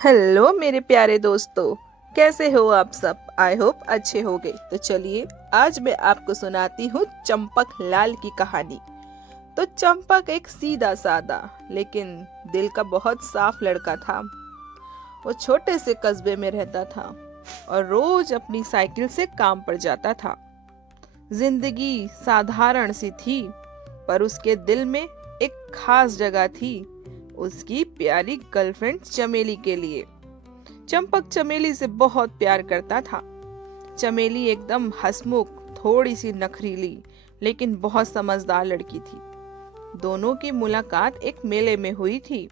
Hello मेरे प्यारे दोस्तों, कैसे हो आप सब। आई होप अच्छे होगे। तो चलिए आज मैं आपको सुनाती हूँ चंपक लाल की कहानी। तो चंपक एक सीधा सादा लेकिन दिल का बहुत साफ लड़का था। वो छोटे से कस्बे में रहता था और रोज अपनी साइकिल से काम पर जाता था। जिंदगी साधारण सी थी, पर उसके दिल में एक खास जगह थी, उसकी प्यारी गर्लफ्रेंड चमेली के लिए। चंपक चमेली से बहुत प्यार करता था। चमेली एकदम हंसमुख, थोड़ी सी नखरीली लेकिन बहुत समझदार लड़की थी। दोनों की मुलाकात एक मेले में हुई थी,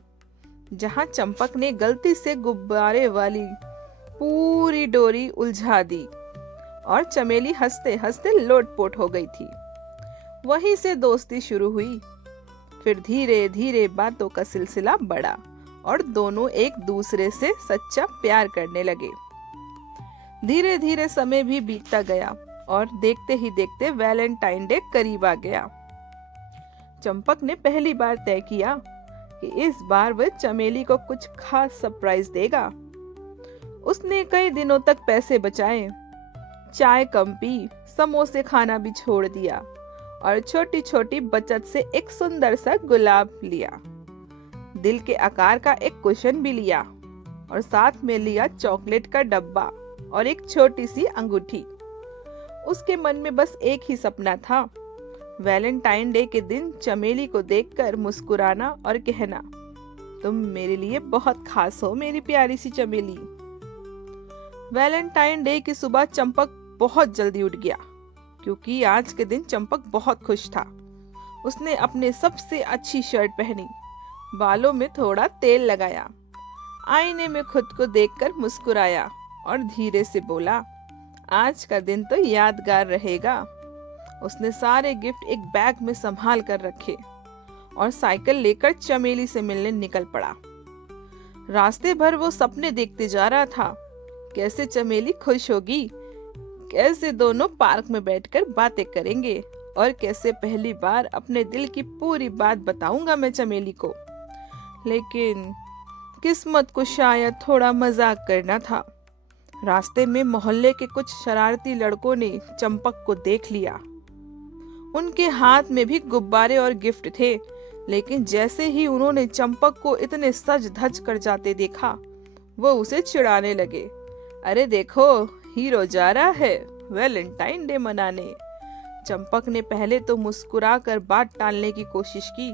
जहां चंपक ने गलती से गुब्बारे वाली पूरी डोरी उलझा दी और चमेली हंसते हंसते लोटपोट हो गई थी। वहीं से दोस्ती शुरू हुई। फिर धीरे धीरे बातों का सिलसिला बढ़ा और दोनों एक दूसरे से सच्चा प्यार करने लगे। धीरे धीरे समय भी बीतता गया और देखते ही देखते वैलेंटाइन डे करीब आ गया। चंपक ने पहली बार तय किया कि इस बार वह चमेली को कुछ खास सरप्राइज देगा। उसने कई दिनों तक पैसे बचाए, चाय कम पी, समोसे खाना भी छोड़ दिया और छोटी छोटी बचत से एक सुंदर सा गुलाब लिया। दिल के आकार का एक कुशन भी लिया और साथ में लिया चॉकलेट का डब्बा और एक छोटी सी अंगूठी। उसके मन में बस एक ही सपना था, वैलेंटाइन डे के दिन चमेली को देखकर मुस्कुराना और कहना, तुम मेरे लिए बहुत खास हो मेरी प्यारी सी चमेली। वैलेंटाइन डे की सुबह चंपक बहुत जल्दी उठ गया, क्योंकि आज के दिन चंपक बहुत खुश था। उसने अपने सबसे अच्छी शर्ट पहनी, बालों में थोड़ा तेल लगाया, आईने में खुद को देखकर मुस्कुराया और धीरे से बोला, आज का दिन तो यादगार रहेगा। उसने सारे गिफ्ट एक बैग में संभाल कर रखे और साइकिल लेकर चमेली से मिलने निकल पड़ा। रास्ते भर वो सपने देखते जा रहा था, कैसे चमेली खुश होगी, कैसे दोनों पार्क में बैठकर बातें करेंगे और कैसे पहली बार अपने दिल की पूरी बात बताऊंगा मैं चमेली को। लेकिन किस्मत को शायद थोड़ा मजाक करना था। रास्ते में मोहल्ले के कुछ शरारती लड़कों ने चंपक को देख लिया। उनके हाथ में भी गुब्बारे और गिफ्ट थे, लेकिन जैसे ही उन्होंने चंपक को इतने सज धज कर जाते देखा, वो उसे चिढ़ाने लगे। अरे देखो, हीरो जा रहा है वैलेंटाइन डे मनाने। चंपक ने पहले तो मुस्कुरा कर बात टालने की कोशिश की,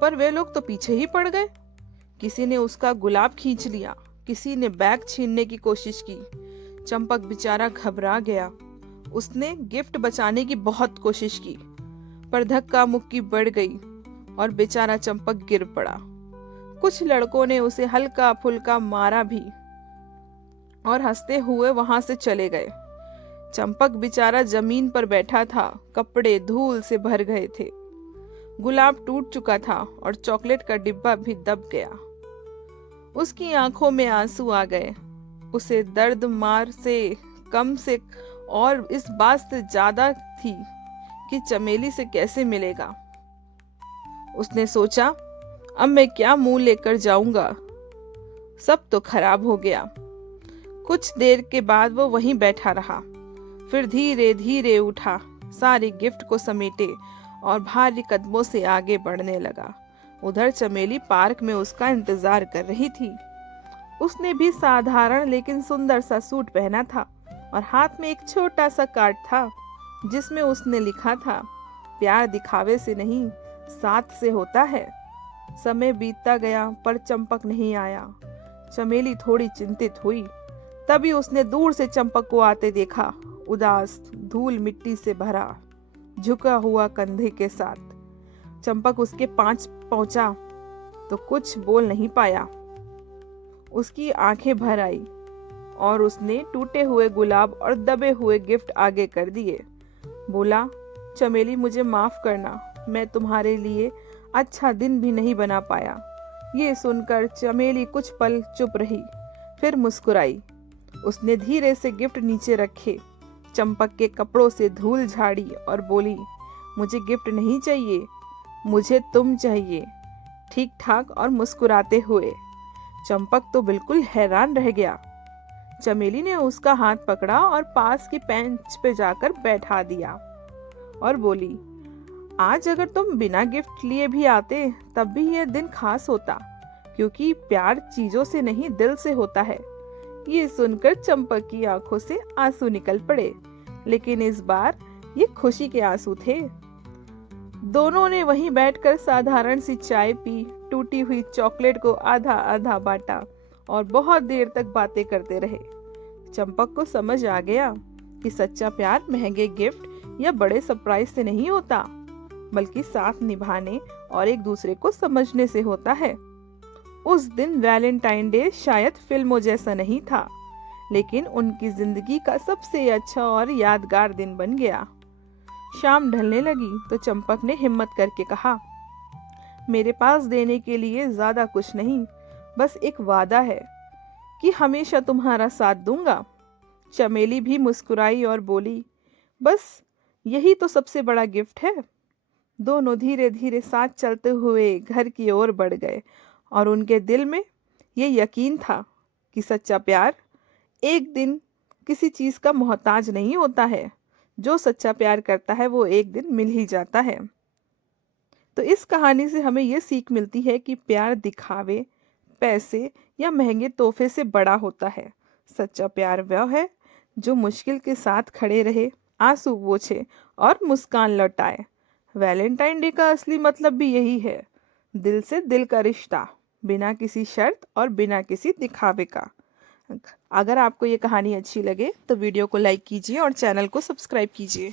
पर वे लोग तो पीछे ही पड़ गए। किसी ने उसका गुलाब खींच लिया, किसी ने बैग छीनने की कोशिश की। चंपक बेचारा घबरा गया। उसने गिफ्ट बचाने की बहुत कोशिश की, पर धक्का मुक्की बढ़ गई और बेचारा चंपक गिर पड़ा। कुछ लड़कों ने उसे हल्का फुल्का मारा भी और हंसते हुए वहां से चले गए। चंपक बेचारा जमीन पर बैठा था, कपड़े धूल से भर गए थे, गुलाब टूट चुका था और चॉकलेट का डिब्बा भी दब गया। उसकी आंखों में आंसू आ गए। उसे दर्द मार से कम से और इस बात से ज्यादा थी कि चमेली से कैसे मिलेगा। उसने सोचा, अब मैं क्या मुंह लेकर जाऊंगा, सब तो खराब हो गया। कुछ देर के बाद वो वहीं बैठा रहा, फिर धीरे धीरे उठा, सारे गिफ्ट को समेटे और भारी कदमों से आगे बढ़ने लगा। उधर चमेली पार्क में उसका इंतजार कर रही थी। उसने भी साधारण लेकिन सुंदर सा सूट पहना था और हाथ में एक छोटा सा कार्ड था, जिसमें उसने लिखा था, प्यार दिखावे से नहीं, साथ से होता है। समय बीतता गया पर चंपक नहीं आया। चमेली थोड़ी चिंतित हुई। तभी उसने दूर से चंपक को आते देखा, उदास, धूल मिट्टी से भरा, झुका हुआ कंधे के साथ। चंपक उसके पास पहुंचा तो कुछ बोल नहीं पाया। उसकी आंखें भर आई और उसने टूटे हुए गुलाब और दबे हुए गिफ्ट आगे कर दिए। बोला, चमेली मुझे माफ करना, मैं तुम्हारे लिए अच्छा दिन भी नहीं बना पाया। ये सुनकर चमेली कुछ पल चुप रही, फिर मुस्कुराई। उसने धीरे से गिफ्ट नीचे रखे, चंपक के कपड़ों से धूल झाड़ी और बोली, मुझे गिफ्ट नहीं चाहिए, मुझे तुम चाहिए। ठीक ठाक और मुस्कुराते हुए चंपक तो बिल्कुल हैरान रह गया। चमेली ने उसका हाथ पकड़ा और पास की बेंच पे जाकर बैठा दिया और बोली, आज अगर तुम बिना गिफ्ट लिए भी आते तब भी यह दिन खास होता, क्योंकि प्यार चीजों से नहीं दिल से होता है। ये सुनकर चंपक की आंखों से आंसू निकल पड़े, लेकिन इस बार ये खुशी के आंसू थे। दोनों ने वहीं बैठकर साधारण सी चाय पी, टूटी हुई चॉकलेट को आधा आधा बांटा और बहुत देर तक बातें करते रहे। चंपक को समझ आ गया कि सच्चा प्यार महंगे गिफ्ट या बड़े सरप्राइज से नहीं होता, बल्कि साथ निभाने और एक दूसरे को समझने से होता है। उस दिन वैलेंटाइन डे शायद फिल्मों जैसा नहीं था, लेकिन उनकी जिंदगी का सबसे अच्छा और यादगार दिन बन गया। शाम ढलने लगी तो चंपक ने हिम्मत करके कहा, मेरे पास देने के लिए ज्यादा कुछ नहीं, बस एक वादा है कि हमेशा तुम्हारा साथ दूंगा। चमेली भी मुस्कुराई और बोली, बस यही तो सबसे बड़ा गिफ्ट है। दोनों धीरे धीरे साथ चलते हुए घर की ओर बढ़ गए और उनके दिल में ये यकीन था कि सच्चा प्यार एक दिन किसी चीज का मोहताज नहीं होता है। जो सच्चा प्यार करता है वो एक दिन मिल ही जाता है। तो इस कहानी से हमें ये सीख मिलती है कि प्यार दिखावे, पैसे या महंगे तोहफे से बड़ा होता है। सच्चा प्यार वह है जो मुश्किल के साथ खड़े रहे, आंसू पोंछे और मुस्कान लौटाए। वैलेंटाइन डे का असली मतलब भी यही है, दिल से दिल का रिश्ता, बिना किसी शर्त और बिना किसी दिखावे का। अगर आपको ये कहानी अच्छी लगे तो वीडियो को लाइक कीजिए और चैनल को सब्सक्राइब कीजिए।